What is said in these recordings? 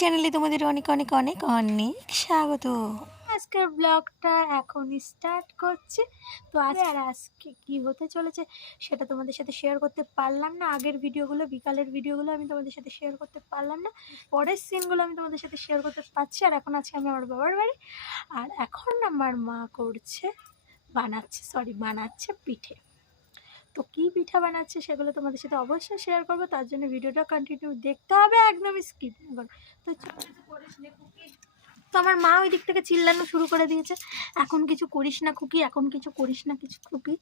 চ্যানেলে তোমাদের অনেক অনেক অনেক অনেক স্বাগত। আজকের ব্লগটা এখন স্টার্ট করছে। তো আজ আর আজকে কি হতে চলেছে সেটা তোমাদের সাথে শেয়ার করতে পারলাম না। আগের ভিডিওগুলো, বিকালের ভিডিওগুলো আমি তোমাদের সাথে শেয়ার করতে পারলাম না। পরের সিনগুলো আমি তোমাদের সাথে শেয়ার করতে পারছি। আর এখন আজকে আমি আমার বাবার বাড়ি। আর এখন আমার মা করছে, বানাচ্ছে সরি বানাচ্ছে পিঠে। তো কী পিঠা বানাচ্ছে সেগুলো তোমাদের সাথে অবশ্যই শেয়ার করব। তার জন্য ভিডিওটা কন্টিনিউ দেখতে হবে একদম স্কিপ করো তো তো আমার মা ওই দিক থেকে চিল্লানো শুরু করে দিয়েছে। এখন কিছু করিস না খুকি, এখন কিছু করিস না কিছু খুকি।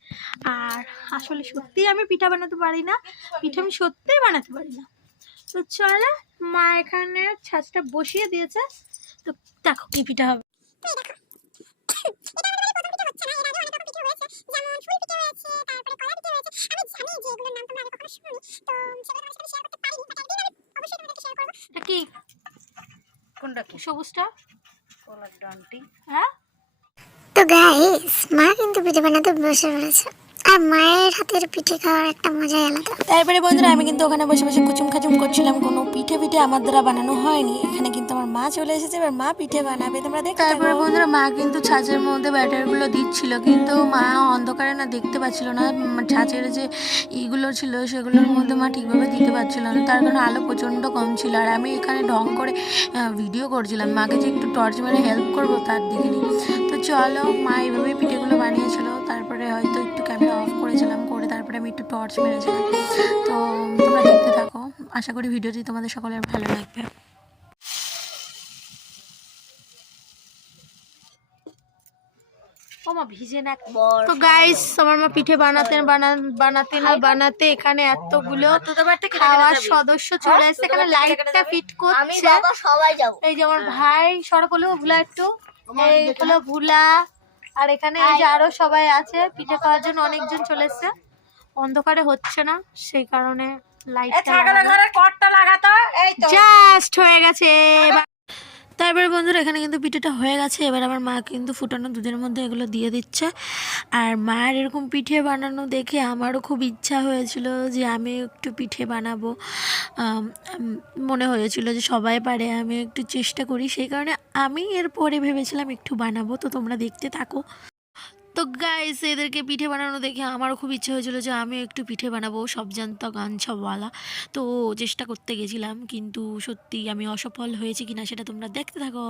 আর আসলে সত্যিই আমি পিঠা বানাতে পারি না, পিঠা আমি সত্যিই বানাতে পারি না। তো চলে, মা এখানে ছাঁচটা বসিয়ে দিয়েছে। তো দেখো কি পিঠা হবে। কি কোনটা কি? সবুজটা? কলার ডান্টি। হ্যাঁ? তো গাইস মা কিন্তু পিঠে বানাতে বসে পড়েছে আর মায়ের হাতের পিঠে খাওয়ার একটা মজাই আলাদা। তারপরে বন্ধুরা আমি কিন্তু ওখানে বসে বসে কুচুম খাচুম করছিলাম। কোনো পিঠে পিঠে আমার দ্বারা বানানো হয়নি। এখানে কিন্তু আমার মা চলে এসেছে এবার মা পিঠে বানাবে তোমরা দেখতে তারপরে বন্ধুরা মা কিন্তু ছাঁচের মধ্যে ব্যাটারগুলো দিচ্ছিল কিন্তু মা অন্ধকারে না দেখতে পাচ্ছিল না। ছাঁচের যে ইগুলো ছিল সেগুলোর মধ্যে মা ঠিকভাবে দিতে পারছিল না। তার কারণে আলো প্রচণ্ড কম ছিল। আর আমি এখানে ঢং করে ভিডিও করছিলাম। মাকে যে একটু টর্চ মেরে হেল্প করব তার দিকে নিয়ে তো চলো মা এইভাবেই পিঠেগুলো বানিয়েছিল। একটু টর্চ মেরেছিলাম তো তোমরা দেখতে থাকো। আশা করি ভিডিওটি তোমাদের সকলের ভালো লাগবে। তো গাইস আমার মা পিঠে বানাতে বানাতে না বানাতে এখানে এতগুলো খাওয়ার সদস্য চলে এসেছে। এখানে লাইটটা ফিট করছে। এই যে আমার ভাই সরব হলো ভুলা একটু। এই হলো ভুলা। আর এখানে এই যে আরও সবাই আছে। পিঠে খাওয়ার জন্য অনেকজন চলে এসেছে। অন্ধকারে হচ্ছে না সেই কারণে লাইটটা জাস্ট হয়ে গেছে তারপরে বন্ধুরা এখানে কিন্তু পিঠেটা হয়ে গেছে এবার আমার মা কিন্তু ফুটানো দুধের মধ্যে এগুলো দিয়ে দিচ্ছে। আর মার এরকম পিঠে বানানো দেখে আমারও খুব ইচ্ছা হয়েছিল যে আমি একটু পিঠে বানাবো। মনে হয়েছিল যে সবাই পারে আমি একটু চেষ্টা করি সেই কারণে আমি এরপরে ভেবেছিলাম একটু বানাবো তো তোমরা দেখতে থাকো। তো গাইস এদেরকে পিঠে বানানো দেখে আমারও খুব ইচ্ছে হয়েছিল যে আমি একটু পিঠে বানাবো। সব জানতা, গান সবওয়ালা তো চেষ্টা করতে গেছিলাম, কিন্তু সত্যি আমি অসফল হয়েছি কিনা সেটা তোমরা দেখতে থাকো।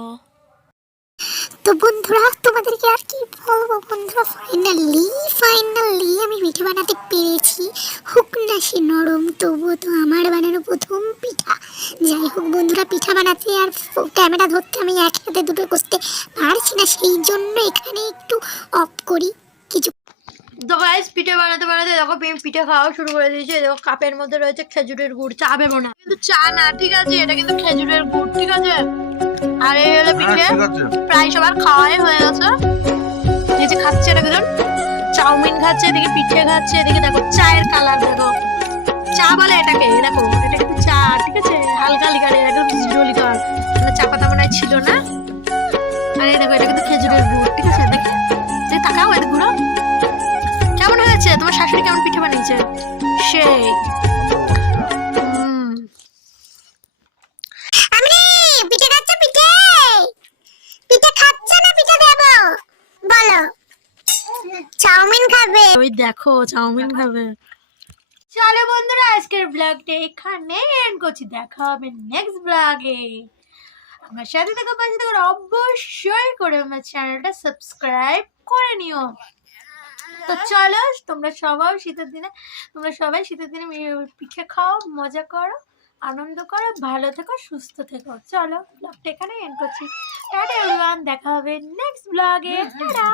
তো বন্ধুরা, তোমাদেরকে আর কি বলব বন্ধুরা? ফাইনালি ফাইনালি আমি পিঠে বানাতে পেরেছি। হোক না সে নরম, তবুও তো আমার বানানো প্রথম পিঠা। যাই হোক বন্ধুরা, পিঠা বানাতে আর ক্যামেরা ধরতে আমি এক হাতে দুটো করতে পারছি না, সেই জন্য এখানে একটু অফ করি কিছু তো গাইস পিঠে বানাতে বানাতে দেখো আমি পিঠে খাওয়া শুরু করে দিয়েছি। দেখো কাপের মধ্যে রয়েছে খেজুরের গুড় চা ভেবো না। কিন্তু চা না ঠিক আছে? এটা কিন্তু খেজুরের গুড় ঠিক আছে? আর এই হলো পিঠে হ্যাঁ, আছে। প্রায় সবার খাওয়াই হয়ে গেছে। এই যে খাচ্ছে এটা একজন চাউমিন খাচ্ছে এদিকে পিঠে খাচ্ছে এদিকে দেখো চায়ের কালার দেখো। চা বলে এটাকে দেখো এটা কিন্তু চা ঠিক আছে? হালকা এটা কিন্তু জলি কালার মানে চা পাতা মনে হয় ছিল না। আর এই দেখো এটা কিন্তু খেজুরের গুড় ঠিক আছে? দেখে তাকাও এটা কেমন হয়েছে? তোমার শাশুড়ি কেমন পিঠে বানিয়েছে? সেই। আমি পিঠে খাচ্ছ পিঠে? পিঠে খাচ্ছ না পিঠে দেব? চাউমিন খাবে। ওই দেখো চাউমিন খাবে। চলো বন্ধুরা আজকের ব্লগটা এখানে এন্ড করছি। দেখা হবে নেক্সট ব্লগে আমার সাথে থাকা পাশে থাকার অবশ্যই করে আমার চ্যানেলটা সাবস্ক্রাইব করে নিও। তো চলো তোমরা সবাই শীতের দিনে তোমরা সবাই শীতের দিনে পিঠে খাও মজা করো আনন্দ করো ভালো থেকো সুস্থ থেকো। চলো ব্লগটা এখানে এন্ড করছি। টাটা এভরিওয়ান দেখা হবে নেক্সট ব্লগে টাটা!